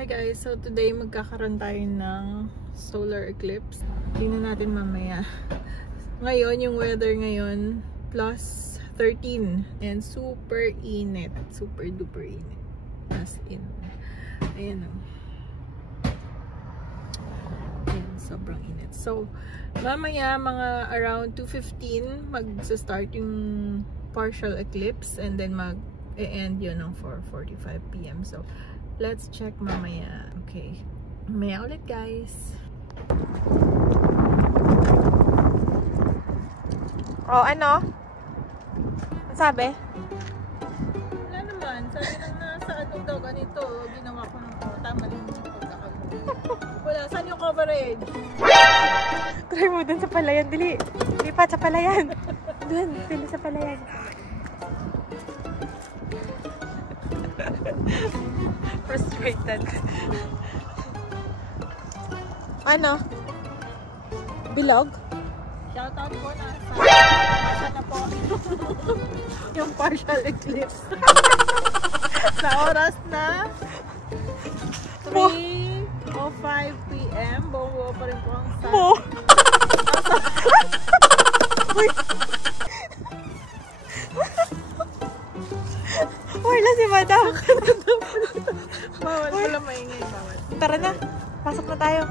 Hi guys, so today magkakaroon tayo ng solar eclipse. Tingnan natin mamaya. Ngayon, yung weather ngayon, plus 13 and super init. Super duper init. As in. Ayan o. Ayan, sobrang init. So, mamaya mga around 2:15 mag-start yung partial eclipse and then mag-e-end yun ng 4:45 PM. So, let's check mamaya. Okay. Mamaya ulit guys. Oh, ano? Ano sabi? Wala naman. Sabi lang na sa ano daw ganito. Ginawa ko ng tama lang yung pagkakagulo. Wala. Saan yung coverage? Try mo dun sa palayan. Dili. Lipat sa palayan. Dun. Dili sa palayan. Frustrated. Ano? Bilog? Shoutout po na sa na po yung partial eclipse. Sa oras na 3:05 PM. Buo pa rin po ang sun. Mo! Uy! Wala si madam. Bawal. Wala maingay. Bawal. Tara na. Pasok na tayo.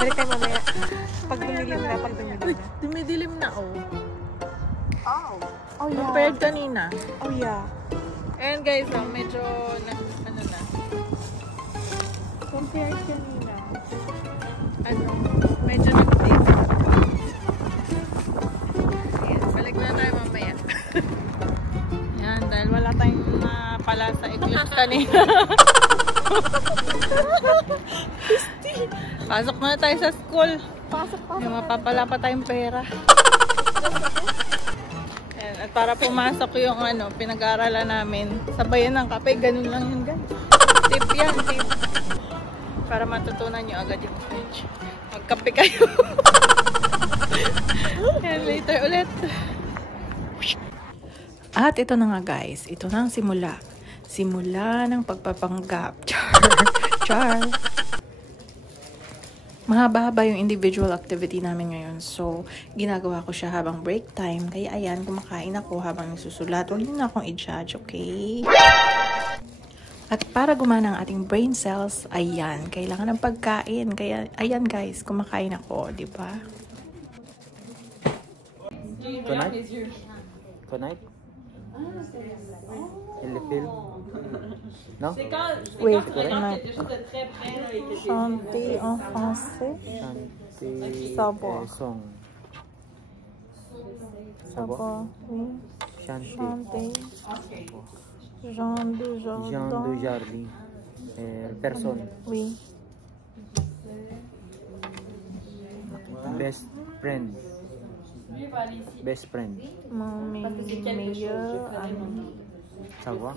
Balik tayo mamaya. Pag dumilim na, Uy, dumidilim na oh. Oh yeah. Compared kanina. Oh yeah. And guys, medyo ano na. Compared kanina. Ano, medyo nag-taste. Ayan, balik na tayo mamaya. Yan, dahil wala tayong pala sa eclipse kanina. Pasok na tayo sa school. Pasok. Yung mapapala pa tayong pera. Ayan, at para pumasok yung ano, pinag-aaralan namin, sabayan ng kape, ganun lang yun guys. Tip yan, tip. Para matutunan nyo agad yung French. Magkape kayo. And later ulit. At ito na nga guys, ito na ang simula. Simula ng pagpapanggap. Char. Mahaba-haba yung individual activity namin ngayon. So, ginagawa ko siya habang break time. Kaya ayan, kumakain ako habang nagsusulat. Huwag niyo na akong i-judge, okay? At para gumana ang ating brain cells, ayan, kailangan ng pagkain. Kaya, ayan guys, kumakain ako, di ba? Tonight? Il le film? Non? Wait, tonight. Chanter en français. Chanter Savoir. song. Savoir, oui. Chanter. Jean de Jean Jardin. de Jardin. Person. Oui. Best friend. Best friend. Mon meilleur ami. Savoir?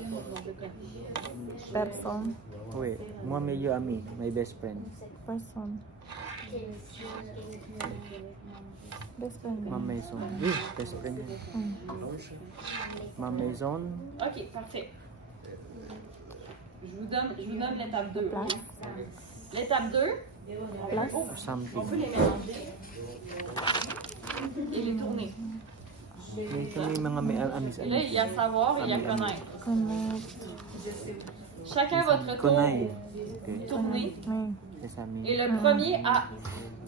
Personne. Oui. Moi meilleur ami. My best friend. Personne. Best friend. Ma maison. Oui, best friend. Ma maison. Ok, parfait. Je vous donne l'étape 2. L'étape 2, Place. on Something. peut les mélanger et les tourner. May mga may amis. Et là, il y a savoir et il y a connaître. Connaître. Chacun votre tour, Connaître. Okay. tourner. Oui. Yes, amis. Et le premier à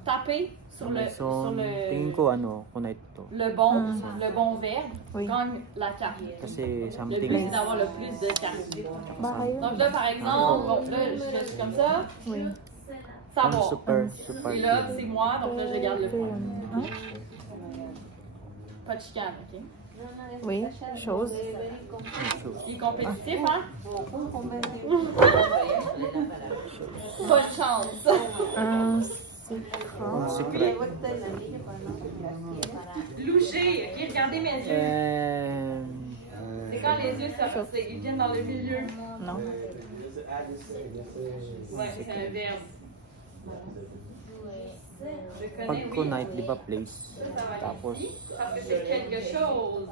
taper sur Tingin ko ano, connect to. le bon verbe Oui. gagne la carte. Kasi Le something. but, c'est d'avoir le plus de cartes. Bah, ayun. Donc là, par exemple, bon, là, je suis comme ça. Oui. Savoir. Super. Et là, c'est moi, donc là, je garde le point. Hein? Pas de chicane, ok? Oui. Chose. Il est compétitif, hein? Bonne chance! Un secret. Secret. Loucher, ok? Regardez mes yeux. C'est quand les yeux sortent, ils viennent dans le milieu. Non. Ouais, c'est un verbe. Je Pag connais, oui. connect, di ba place? Tapos, Parce que c'est quelque chose.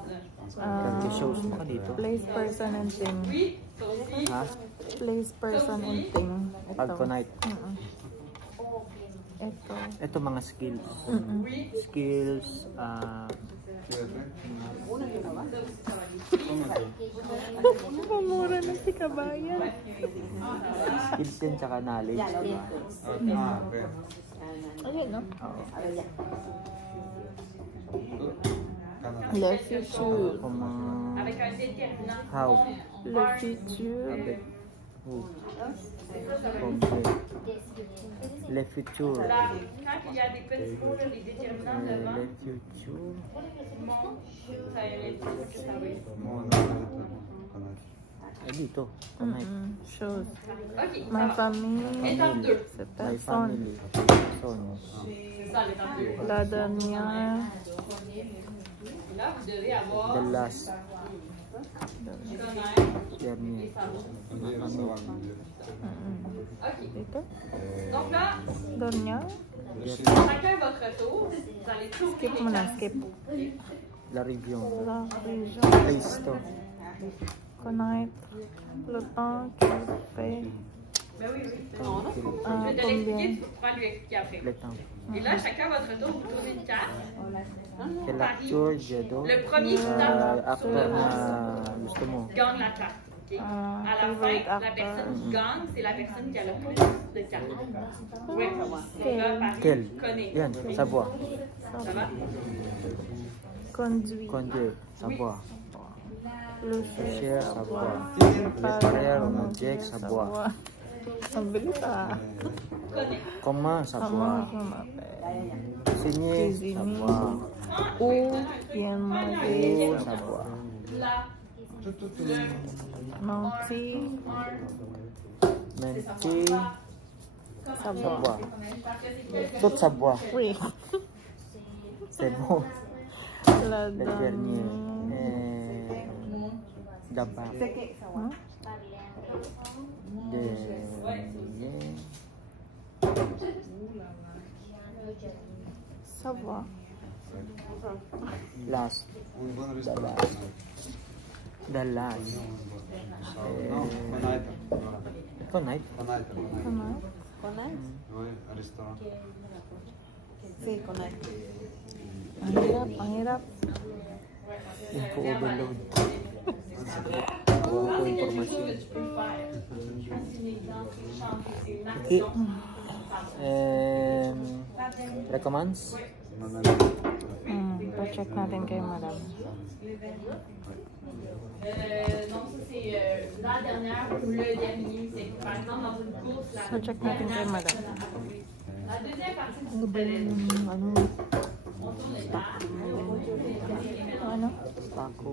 Quelque chose pa dito. Place, person, and thing. Oui, ça aussi. Ha? Place, person, and thing. Ito. Pagkonite. Ito. Ito mga skills. Skills, Mamura na si Kabayan. skills din tsaka knowledge. Ayun, no? Oo. Le futur. Kung mga Avec un déterminant. how, Le futur. avec who, combien, le futur, Là, quand il y a des petits mots, là, les déterminants devant, le futur, mon, ça indique que ça va être. dito, connect. Chose. Ok, ça Ma va. famille. Étape 2. Cette My personne. family, person, C'est ça, l'étape 2. La dernière. Là, vous devez avoir the last, connaître dernier, et savoir. ma famille, Ok. Dito. Donc là, Dernière. chacun votre tour. Vous allez tout Skip mo na, skip. la region, La région. place to, Connaître. Le temps que je fais. Ben oui, oui. tranquille, Je vais te l'expliquer, Combien? tu pourras lui expliquer après. le temps, Et là, chacun votre tour, vous tournez une carte. quel acteur, Jedo, Le premier qui tape actor na gusto mo, gagne la carte. ok? À la fin, favorite la actor. personne qui gagne, c'est la personne qui a le plus de cartes. Oui. Quel? Là, Paris quel, connaît. yan, savoir, Ça va? Conduit. conduire, savoir, Le share, savoir, Préparer préparer un un object, savoir, Ang bilis ah. Connaît. comment, Comment savoir, je m'appelle? signer, Cuisiner. savoir, Où bien manger? ou, savoir, Là, Mentir. mentir, Savoir. savoir, tout savoir, Oui. c'est bon, La le dernier, dernière. d'abord, Hein? dernier, Savoir. last, the last, connect, Comment? Ang hirap, ang hirap. info overload, kuha ko information, okay, recommends, Pa-check natin kay madam. non, ça c'est la dernière ou le dernier. C'est par exemple dans une course, la Pa-check natin kay madam. La deuxième partie Ano ba yung ano? on tourne les cartes. Ano? taco,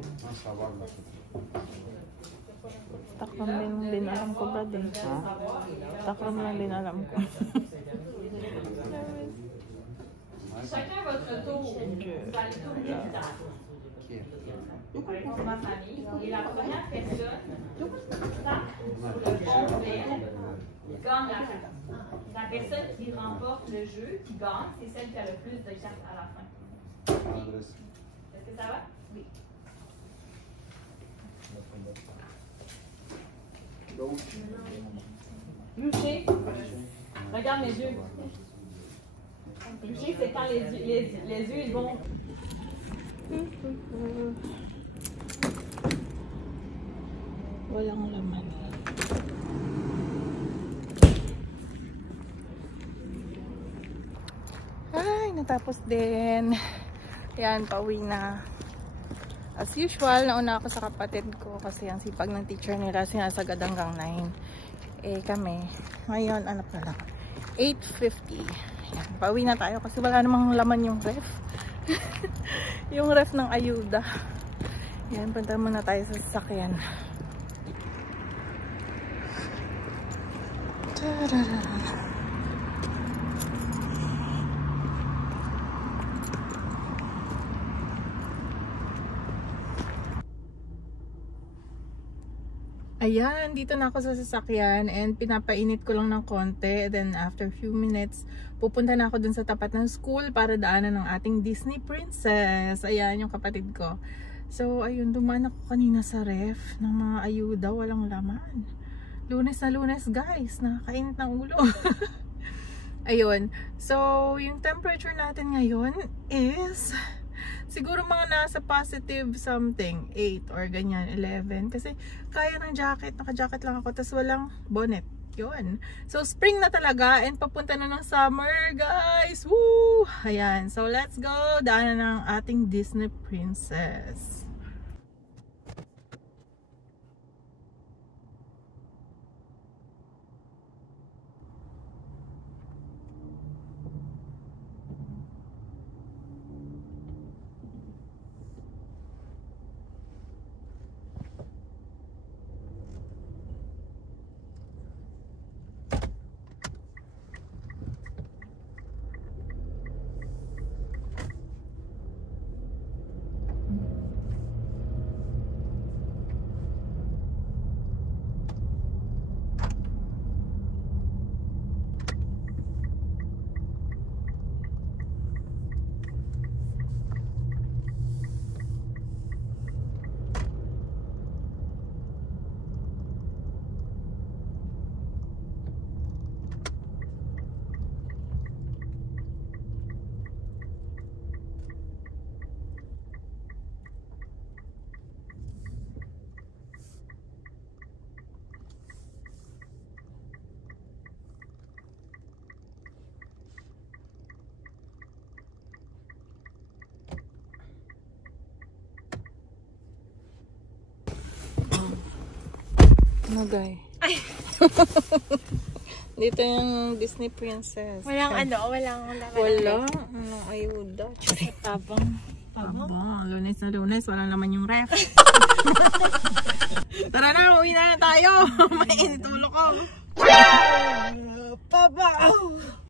Takram din alam ko ba din? ha, Takram lang din alam ko. Chacun votre tour. Vous allez tourner une carte. Par exemple, ma famille. Et la première personne tape sur le bon verbe gagne la carte. La personne qui remporte le jeu, qui gagne, c'est celle qui a le plus de cartes à la fin. Est-ce que ça va? Oui. Luché, regarde mes yeux. Luché, c'est quand les yeux ils vont. Walang laman. Ay, natapos din. Yan, pauwi na. As usual, nauna ako sa kapatid ko kasi ang sipag ng teacher nila sinasagad hanggang 9. Eh kami, ngayon, ano pa lang, 8:50. Yan, pauwi na tayo kasi wala namang laman yung ref. Yung ref ng ayuda. Yan, punta muna tayo sa sasakyan. Tararara. Ayan, dito na ako sa sasakyan and pinapainit ko lang ng konti. Then after few minutes, pupunta na ako dun sa tapat ng school para daanan ng ating Disney Princess. Ayan, yung kapatid ko. So, ayun, dumaan ako kanina sa ref ng mga ayuda. Walang laman. Lunes na Lunes, guys. Nakakainit ng ulo. Ayun. So, yung temperature natin ngayon is siguro mga nasa positive something, 8 or ganyan, 11. Kasi kaya ng jacket, naka-jacket lang ako, tas walang bonnet. Yun. So, spring na talaga and papunta na ng summer, guys. Woo! Ayan. So, let's go. Daanan ng ating Disney princess. Ano, guys? Dito yung Disney princess. Walang walang Walang ayuda. Tabang. Lunes na Lunes, wala naman yung ref. Tara na, uwi na tayo. Mainit ulo ko.